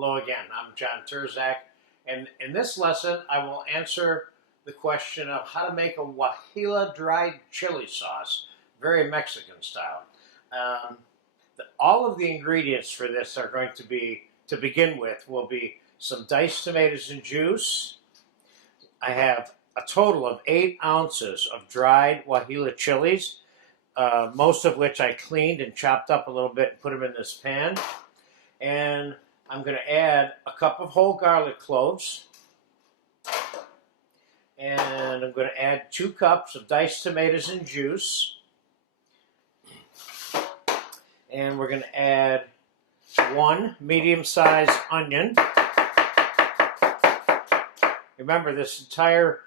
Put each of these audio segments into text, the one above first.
Hello again, I'm John Terzak, and in this lesson I will answer the question of how to make a Guajillo dried chili sauce, very Mexican style. All of the ingredients for this are going to be, to begin with, will be some diced tomatoes and juice. I have a total of 8 ounces of dried Guajillo chilies, most of which I cleaned and chopped up a little bit and put them in this pan. And I'm going to add a cup of whole garlic cloves. And I'm going to add 2 cups of diced tomatoes and juice. And we're going to add 1 medium-sized onion. Remember, this entire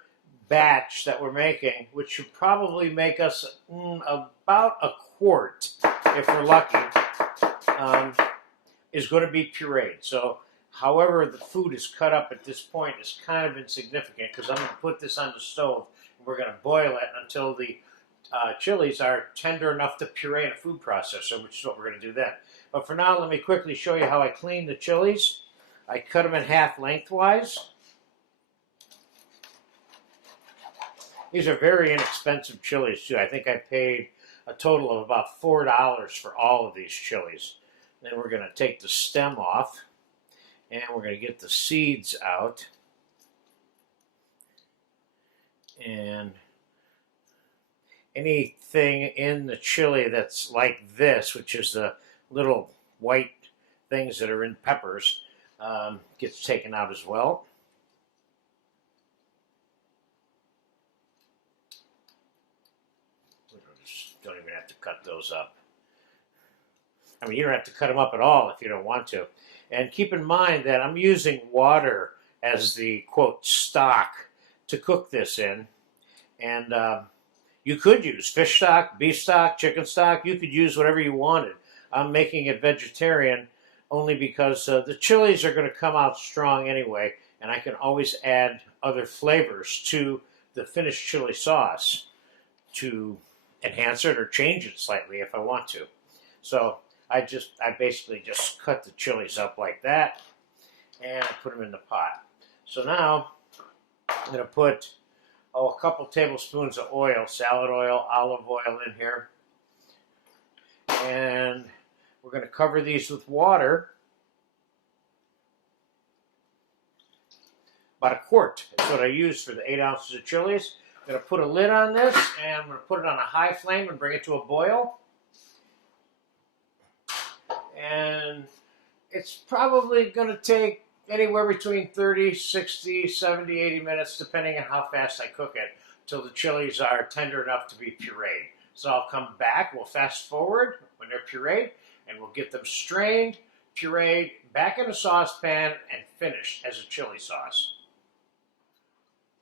batch that we're making, which should probably make us about a quart, if we're lucky, is going to be pureed. So however the food is cut up at this point is kind of insignificant, because I'm going to put this on the stove and we're going to boil it until the chilies are tender enough to puree in a food processor, which is what we're going to do then. But for now, let me quickly show you how I clean the chilies. I cut them in half lengthwise. These are very inexpensive chilies too. I think I paid a total of about $4 for all of these chilies. Then we're going to take the stem off, and we're going to get the seeds out. And anything in the chili that's like this, which is the little white things that are in peppers, gets taken out as well. Don't even have to cut those up. I mean, you don't have to cut them up at all if you don't want to. And keep in mind that I'm using water as the, quote, stock to cook this in. And you could use fish stock, beef stock, chicken stock. You could use whatever you wanted. I'm making it vegetarian only because the chilies are going to come out strong anyway, and I can always add other flavors to the finished chili sauce to enhance it or change it slightly if I want to. So I basically just cut the chilies up like that, and I put them in the pot. So now I'm going to put a couple tablespoons of oil, salad oil, olive oil in here. And we're going to cover these with water. About a quart. That's what I use for the 8 ounces of chilies. I'm going to put a lid on this, and I'm going to put it on a high flame and bring it to a boil. And it's probably going to take anywhere between 30, 60, 70, 80 minutes, depending on how fast I cook it, till the chilies are tender enough to be pureed. So I'll come back, we'll fast forward when they're pureed, and we'll get them strained, pureed, back in a saucepan, and finished as a chili sauce.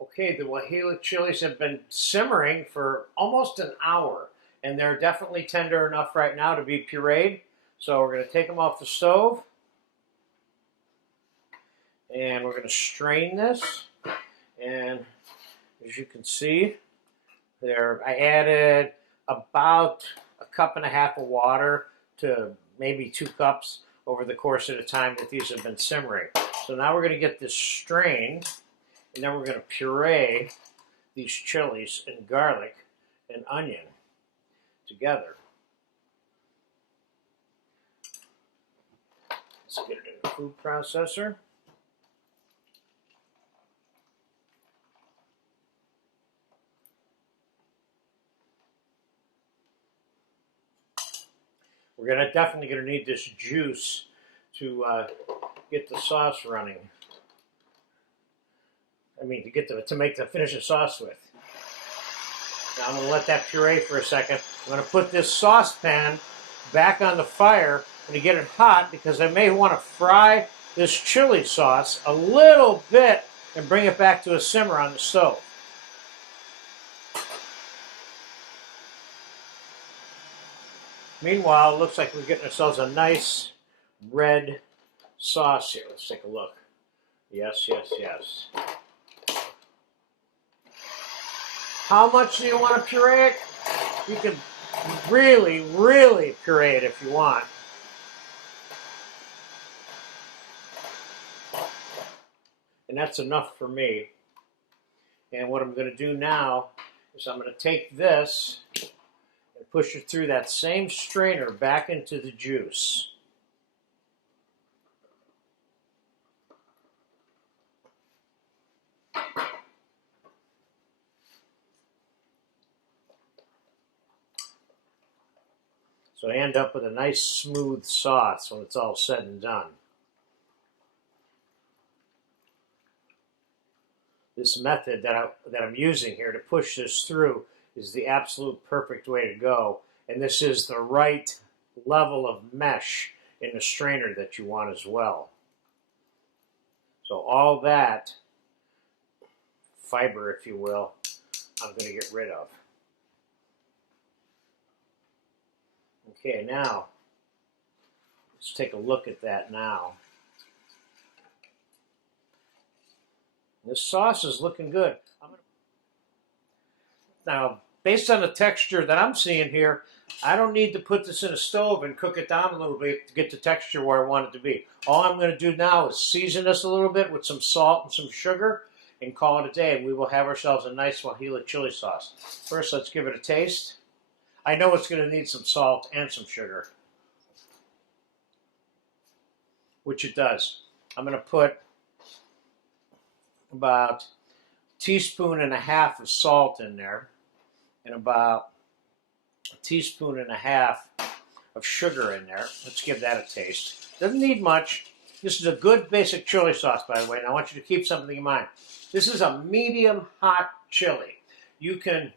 Okay, the Guajillo chilies have been simmering for almost an hour, and they're definitely tender enough right now to be pureed. So we're going to take them off the stove, and we're going to strain this. And as you can see, I added about 1.5 cups of water to maybe 2 cups over the course of the time that these have been simmering. So now we're going to get this strained. And then we're going to puree these chilies and garlic and onion together. Let's get it in the food processor. We're definitely going to need this juice to get the sauce running. To finish the sauce with. Now I'm going to let that puree for a second. I'm going to put this saucepan back on the fire and to get it hot, because I may want to fry this chili sauce a little bit and bring it back to a simmer on the stove. Meanwhile, it looks like we're getting ourselves a nice red sauce here. Let's take a look. Yes, yes, yes. How much do you want to puree it? You can really, really puree it if you want. and that's enough for me. And what I'm going to do now is I'm going to take this and push it through that same strainer back into the juice. So I end up with a nice smooth sauce when it's all said and done. This method that I'm using here to push this through is the absolute perfect way to go. And this is the right level of mesh in the strainer that you want as well. So all that fiber, if you will, I'm going to get rid of. Okay, now, let's take a look at that now. This sauce is looking good. Now, based on the texture that I'm seeing here, I don't need to put this in a stove and cook it down a little bit to get the texture where I want it to be. All I'm going to do now is season this a little bit with some salt and some sugar and call it a day. And we will have ourselves a nice Guajillo chili sauce. First, let's give it a taste. I know it's going to need some salt and some sugar, which it does. I'm going to put about a teaspoon and a half of salt in there and about a teaspoon and a half of sugar in there. Let's give that a taste. Doesn't need much. This is a good basic chili sauce, by the way, and I want you to keep something in mind. This is a medium hot chili. You can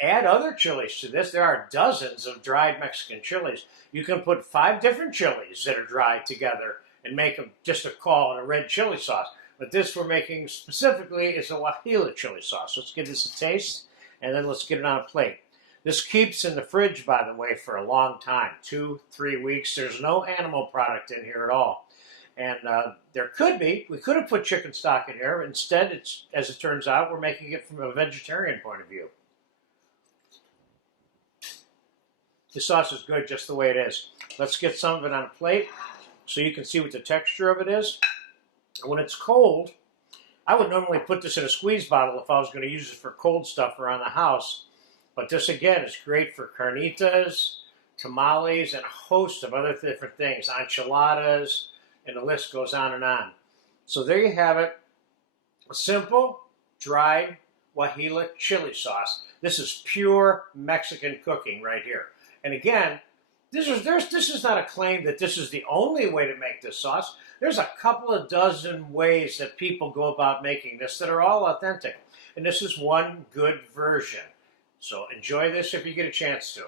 add other chilies to this. There are dozens of dried Mexican chilies. You can put 5 different chilies that are dried together and make them just a call and a red chili sauce. But this we're making specifically is a Guajillo chili sauce. Let's give this a taste, and then let's get it on a plate. This keeps in the fridge, by the way, for a long time, 2-3 weeks. There's no animal product in here at all. And there could be. We could have put chicken stock in here. Instead, it's, as it turns out, we're making it from a vegetarian point of view. This sauce is good just the way it is. Let's get some of it on a plate so you can see what the texture of it is. When it's cold, I would normally put this in a squeeze bottle if I was going to use it for cold stuff around the house. But this, again, is great for carnitas, tamales, and a host of other different things. Enchiladas, and the list goes on and on. So there you have it. A simple, dried Guajillo chili sauce. This is pure Mexican cooking right here. And again, this is not a claim that this is the only way to make this sauce. There's a couple of dozen ways that people go about making this that are all authentic. And this is one good version. So enjoy this if you get a chance to.